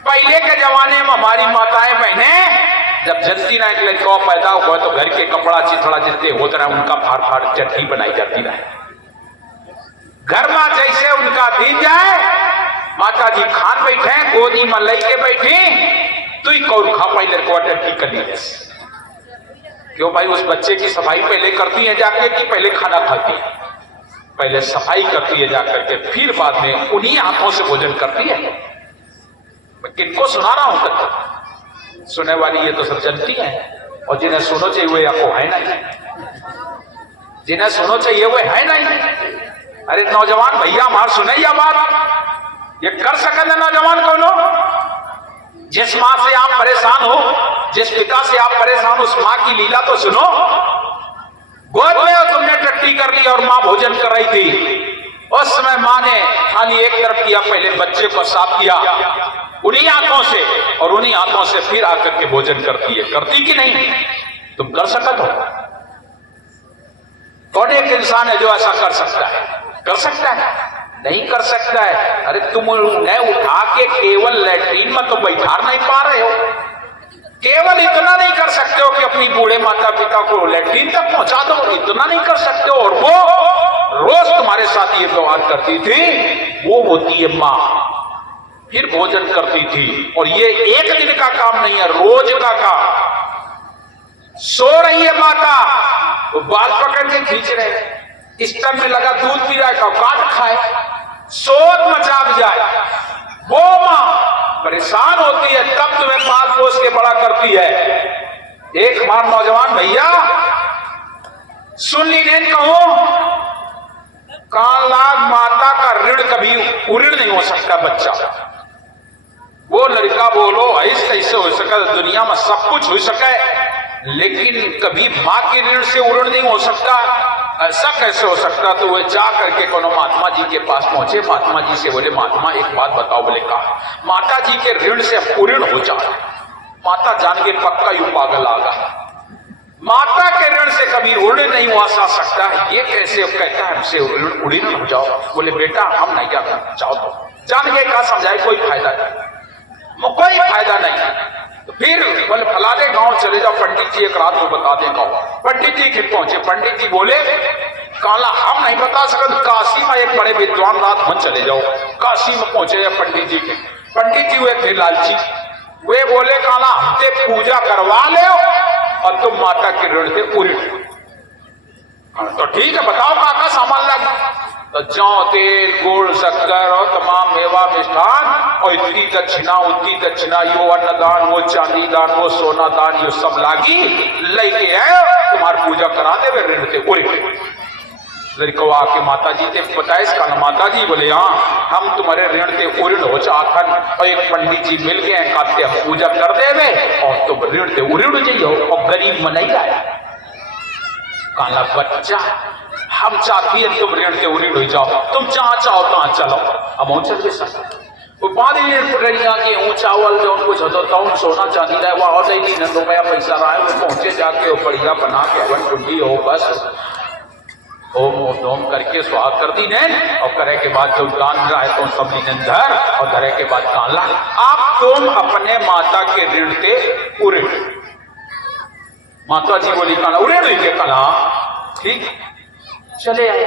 पहले के जमाने में हमारी माताएं बहनें जब जल्दी ना एक लड़का पैदा हुआ तो घर के कपड़ा चिथड़ा जितने होते रहे उनका फाड़ फाड़ चटनी बनाई जाती रहे। घर में जैसे उनका दिन जाए माता जी खान बैठे गोदी में लई के बैठी तू ही कौन खा पाई लड़का टट्टी कर ली। क्यों भाई उस बच्चे की सफाई पहले करती है जाके कि पहले खाना खाती है? पहले सफाई करती है जाकर के फिर बाद में उन्हीं हाथों से भोजन करती है। मैं किनको सुना रहा हूं तक सुनने वाली ये तो सब जनती है और जिन्हें सुनो चाहिए वो आपको है नहीं, जिन्हें सुनो चाहिए वो है नहीं। अरे नौजवान भैया मार सुनैया बात ये कर सके ना नौजवान को लो। जिस माँ से आप परेशान हो जिस पिता से आप परेशान हो उस माँ की लीला तो सुनो। गोद में तुमने टट्टी कर ली और माँ भोजन कर रही थी उस समय माँ ने खाली एक तरफ किया पहले बच्चे को साफ किया उन्हीं हाथों से और उन्हीं हाथों से फिर आकर के भोजन करती है। करती कि नहीं? तुम कर सकते हो? कौन एक इंसान है जो ऐसा कर सकता है? कर सकता है? नहीं कर सकता है। अरे तुम उन्हें उठा के केवल लैट्रीन में तो बैठा नहीं पा रहे हो, केवल इतना नहीं कर सकते हो कि अपनी बूढ़े माता पिता को लैट्रीन तक पहुंचा दो, इतना नहीं कर सकते हो। और वो रोज तुम्हारे साथ ये व्यवहार करती थी, वो होती है माँ, फिर भोजन करती थी। और ये एक दिन का काम नहीं है, रोज का काम। सो रही है माता तो बाल पकड़ के खींच रहे, स्टम में लगा दूध पी रहा है काट खाए, शोर मचा जाए। वो माँ परेशान होती है तब तुम्हें पाल पोस के बड़ा करती है। एक बार नौजवान भैया सुन लीजिए कहूं, कालाग माता का ऋण कभी उऋण नहीं हो सकता। बच्चा वो लड़का बोलो ऐसे ऐसे हो सका, दुनिया में सब कुछ हो सके लेकिन कभी माँ के ऋण से उऋण नहीं हो सकता। ऐसा कैसे हो सकता? तो वह जा करके कोनो महात्मा जी के पास पहुंचे, महात्मा जी से बोले महात्मा एक बात बताओ। बोले कहा माता जी के ऋण से उऋण हो जाए। माता जान के पक्का यू पागल आ गया, माता के ऋण से कभी उऋण नहीं हुआ जा सकता है, ये कैसे कहता है हमसे उऋण हो जाओ। बोले बेटा हम नहीं जाता, जाओ तो जान के कहा समझाए कोई फायदा नहीं, कोई फायदा नहीं। तो फिर बोले फलाने गांव चले जाओ, पंडित जी एक रात को बता देगा। पंडित जी फिर पहुंचे, पंडित जी बोले काला हम नहीं बता सकते, काशी में एक बड़े विद्वान रात मन चले जाओ। काशी में पहुंचे पंडित जी के, पंडित जी हुए थे लालची, वे बोले काला हमसे पूजा करवा ले और तुम माता के ऋण से पूरी। तो ठीक है बताओ काका सामान लगा। तो जौ तेल गुड़ शक्कर और तमाम मेवा मिष्ठान और इतनी दक्षिणा उतनी दक्षिणा, यो अन्नदान वो चांदी दान वो सोना दान यो सब लागी लेके आए, तुम्हारी पूजा करा दे वे ऋण से पूरी। लड़को आके माता जी से बताए इसका माता जी बोले हाँ हम तुम्हारे ऋण से उऋण हो चाखन और एक पंडित जी मिल गए कहते हम पूजा कर देवे और तुम ऋण से उऋण जाइयो और गरीब में नहीं आया। काला बच्चा हम चाहती है तुम ऋण के उऋण हो जाओ, तुम जहां चाहो तहां चलो। हम चल के सकते वो पानी रेड़िया के ऊंचावल जो कुछ होता तो सोना चांदी रहे वो और नहीं न तो मैं पैसा रहा है वो पहुंचे जाके वो बढ़िया बना के हवन कुंडी हो बस ओम ओम करके स्वाग कर दी नैन और करे के बाद जब दान रहे तो सब निधर और करे के बाद काला आप तुम अपने माता के ऋण से उऋण। माता जी बोली काला उऋण लेंगे काला ठीक चले आए।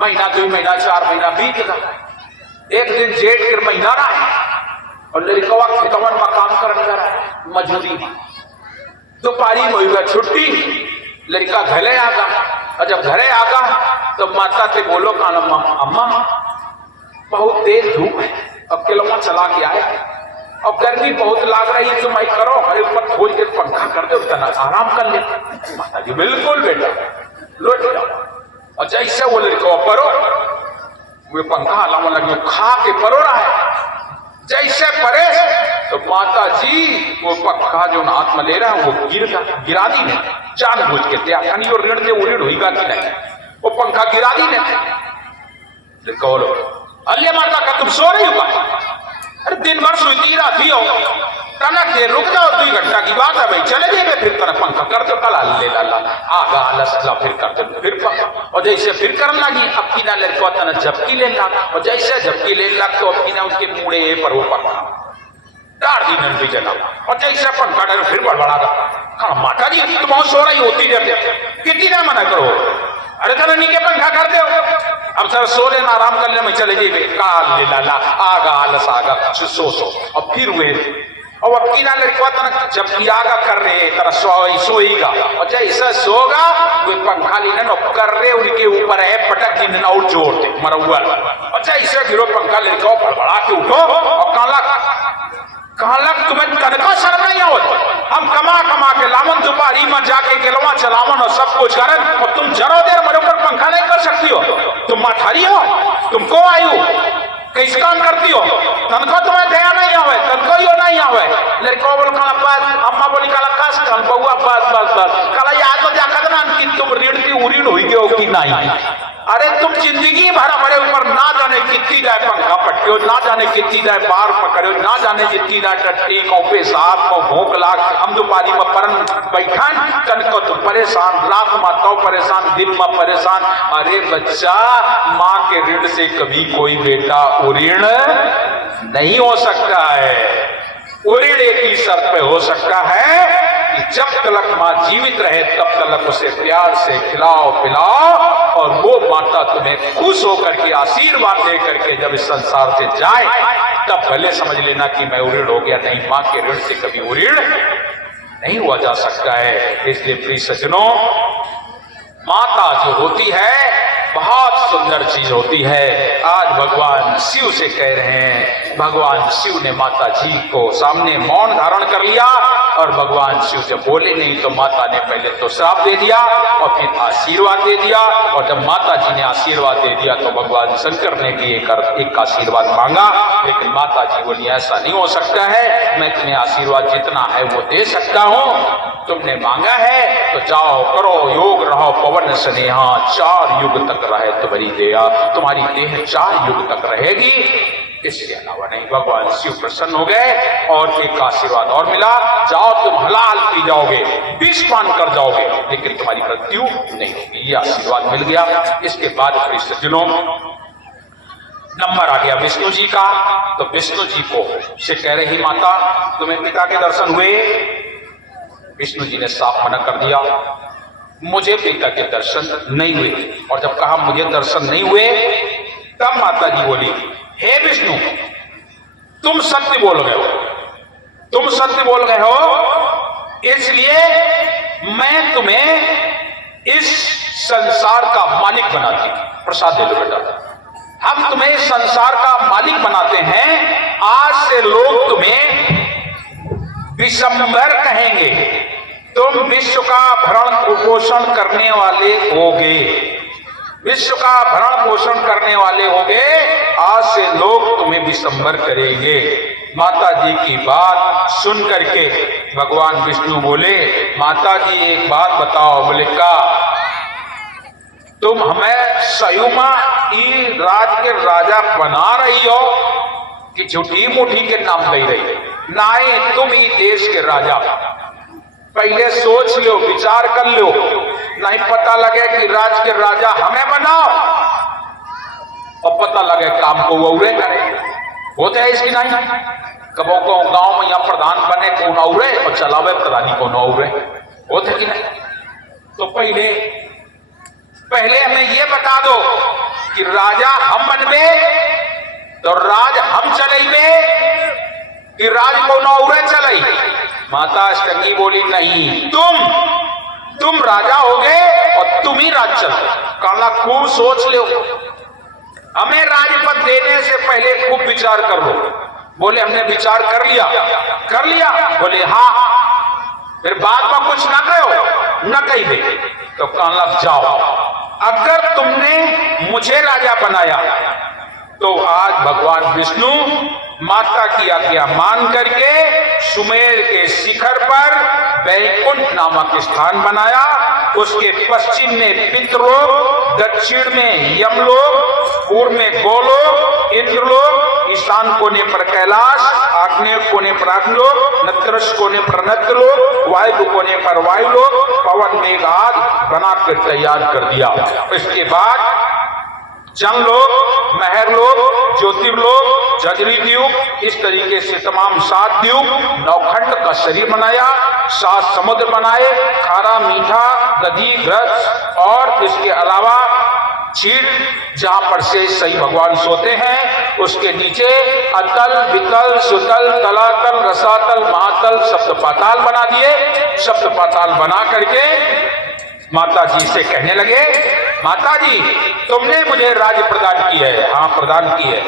महीना 2 महीना 4 महीना बीत गया। एक दिन जेठ के महीना रहा और लड़कवा खेतवन में काम करने लगा मजूरी। दोपहरी में हुई छुट्टी, लड़का घरे आ गया और जब घरे आ गया तो माता से बोलो काला अम्मा बहुत तेज धूप है, अब किलोमा चला के आए और गर्मी बहुत लाग रही तो मैं करो हरे ऊपर खोल के पंखा कर दो तना आराम कर ले। माता जी बिल्कुल बेटा लौट जाओ। और जैसे वो लड़का परो वे पंखा लाने लगे खा के परो रहा है, जैसे परे तो माता जी वो पंखा जो हाथ में ले रहा है वो गिरा दी ने जानबूझ के त्यानी और ऋण से उऋण होगा कि नहीं, वो पंखा गिरा दी ने। बोलो अल्ले माता का तुम सो रही हो? अरे दिन भर सोती रहती हो, तनक दे रुक जाओ, 2 घंटा की बात है भाई, चले जाइए फिर तनक पंखा कर दो, कल ले ला आगा आलस ला फिर कर दो फिर और जैसे फिर करने लगी अब की ना लड़का तनक झपकी ले ला, और जैसे झपकी ले ला तो अब की ना उनके मुड़े पर वो पंखा डार दी नन भी जना, और जैसे पंखा डाल फिर बड़बड़ा हाँ माता जी तुम बहुत सो रही होती रहते कितनी ना मना करो, अरे तेरा नीचे पंखा कर दो, अब सर सो लेना आराम कर लेना, चले जाइए काल ले ला आगा आलस आगा सो और फिर वे और अब की ना लड़का तनक जब आगा कर रहे तरह सोएगा और जैसा सोगा वे पंखा लेना कर रहे उनके ऊपर है पटक दिन और जोड़ते मरा हुआ, और जैसे गिरो पंखा लड़का बड़बड़ा के उठो और कहलक तुम्हें तनका शर्म नहीं आवत, हम कमा के लावन दोपहरी में जाके गेलवा चलावन और सब कुछ करन और तुम जरो देर मेरे ऊपर पंखा नहीं कर सकती हो, तुम माठारी हो, तुमको आयु कैसे काम करती हो, तनको तुम्हें दया नहीं आवे, तनको यो नहीं आवे, लड़को बोल काला बात अम्मा बोली काला कास काल बउआ बस काला याद तो जाकर ना कि तुम ऋण की उरीण हुई गयो कि नहीं, अरे तुम जिंदगी भर हमारे ऊपर ना जाने कितनी जाए पंखा पट्टियो, ना जाने कितनी जाए बार पकड़ो, ना जाने कितनी जाए टट्टी को पेशाब को भूख लाग, हम दोपहरी में परन बैठन तनको तुम परेशान, रात में तो परेशान, दिन में परेशान, अरे बच्चा माँ के ऋण से कभी कोई बेटा उऋण नहीं हो सकता है, उऋण एक ही शर्त पे हो सकता है कि जब तक माँ जीवित रहे तब तक उसे प्यार से खिलाओ पिलाओ, और वो माता तुम्हें खुश होकर के आशीर्वाद दे करके जब इस संसार से जाए तब भले समझ लेना कि मैं उऋण हो गया, नहीं माँ के ऋण से कभी उऋण नहीं हुआ जा सकता है। इसलिए प्रिय सज्जनों, माता जो होती है बहुत सुंदर चीज होती है। आज भगवान शिव से कह रहे हैं, भगवान शिव ने माता जी को सामने मौन धारण कर लिया, और भगवान शिव जब बोले नहीं तो माता ने पहले तो श्राप दे दिया और फिर आशीर्वाद दे दिया, और जब माता जी ने आशीर्वाद दे दिया तो भगवान शंकर ने भी एक आशीर्वाद मांगा, लेकिन माता जी बोली ऐसा नहीं हो सकता है, मैं तुम्हें आशीर्वाद जितना है वो दे सकता हूँ, तुमने मांगा है तो जाओ करो योग रहो पवन स्नेहा, 4 युग तक रहे तुम्हारी देहा, तुम्हारी देह 4 युग तक रहेगी, इसके अलावा नहीं। भगवान शिव प्रसन्न हो गए और एक आशीर्वाद और मिला, जाओ तुम हलाल पी जाओगे, विष पान कर जाओगे, लेकिन तुम्हारी मृत्यु नहीं होगी, ये आशीर्वाद मिल गया। इसके बाद प्रिय सज्जनों नंबर आ गया विष्णु जी का, तो विष्णु जी को से कह रही माता तुम्हें पिता के दर्शन हुए, विष्णु जी ने साफ मना कर दिया, मुझे पिता के दर्शन नहीं हुए, और जब कहा मुझे दर्शन नहीं हुए तब माता जी बोली हे विष्णु तुम सत्य बोल गए हो, तुम सत्य बोल गए हो, इसलिए मैं तुम्हें इस संसार का मालिक बनाती हूं, प्रसाद दे दो बेटा, हम तुम्हें इस संसार का मालिक बनाते हैं, आज से लोग तुम्हें विशंबर कहेंगे, तुम विश्व का भरण पोषण करने वाले होगे, विश्व का भरण पोषण करने वाले होगे, आज से लोग तुम्हें विशंबर करेंगे। माता जी की बात सुन करके भगवान विष्णु बोले माता जी एक बात बताओ, बोले का तुम हमें सयुमा ई राज के राजा बना रही हो कि झूठी मूठी के नाम दे रही, नाए तुम ही देश के राजा, पहले सोच लो विचार कर लो, नहीं पता लगे कि राज के राजा हमें बनाओ और पता लगे काम को वो उड़े करे, होते है इसकी नहीं, कबो को गांव में या प्रधान बने को न उड़े और चलावे प्रधानी को न उड़े, होते कि नहीं। तो पहले हमें ये बता दो कि राजा हम बनबे तो राज हम चलेबे कि राज को न उड़े चले। माता अष्टंगी बोली नहीं, तुम राजा हो गए और तुम ही राज चलो। काला खूब सोच लो, हमें राजपद देने से पहले खूब विचार कर लो। बोले हमने विचार कर लिया। बोले हाँ, फिर बाद में कुछ ना कहो, न कही दे तो काला जाओ, अगर तुमने मुझे राजा बनाया तो आज भगवान विष्णु माता की आज्ञा मान करके सुमेर के शिखर पर वैकुंठ नामक स्थान बनाया, उसके पश्चिम में पितृलोक, दक्षिण में यमलोक, पूर्व में गोलोक, इंद्रलोक, ईशान ईशान कोने पर कैलाश, आग्नेय कोने पर अग्निलोक, नत्रश कोने पर नत्रलोक, वायु कोने पर वायुलोक, पवन मेघ आदि बनाकर तैयार कर दिया। इसके बाद जंगलोक, महरलोक, ज्योतिर्लोक, जजरी द्वीप, इस तरीके से तमाम 7 द्वीप, 9 खंड का शरीर बनाया, 7 समुद्र बनाए, खारा, मीठा, दधी, ग्रस और इसके अलावा चीड़, जहां पर से सही भगवान सोते हैं। उसके नीचे अतल, वितल, सुतल, तलातल, रसातल, महातल, सप्त पाताल बना दिए। सप्त पाताल बना करके माता जी से कहने लगे, माता जी तुमने मुझे राज्य प्रदान की है। हाँ प्रदान की है,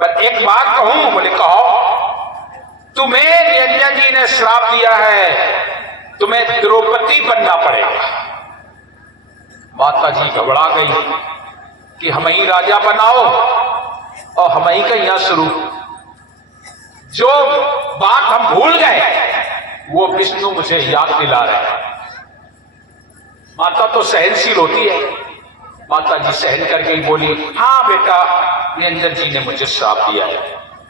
पर एक बात कहूं। बोले कहो। तुम्हें निरंजन जी ने श्राप दिया है, तुम्हें द्रौपदी बनना पड़ेगा। माता जी घबरा गई कि हम ही राजा बनाओ और हम ही का यहां शुरू। जो बात हम भूल गए वो विष्णु मुझे याद दिला रहे हैं। माता तो सहनशील होती है। माता जी सहन करके बोली, हाँ बेटा निरंजन जी ने मुझे श्राप दिया है।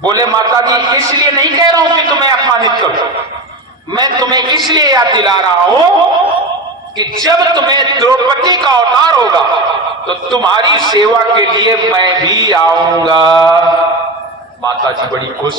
बोले माता जी इसलिए नहीं कह रहा हूं कि तुम्हें अपमानित करूं, मैं तुम्हें इसलिए याद दिला रहा हूं कि जब तुम्हें द्रौपदी का अवतार होगा तो तुम्हारी सेवा के लिए मैं भी आऊंगा। माता जी बड़ी खुश।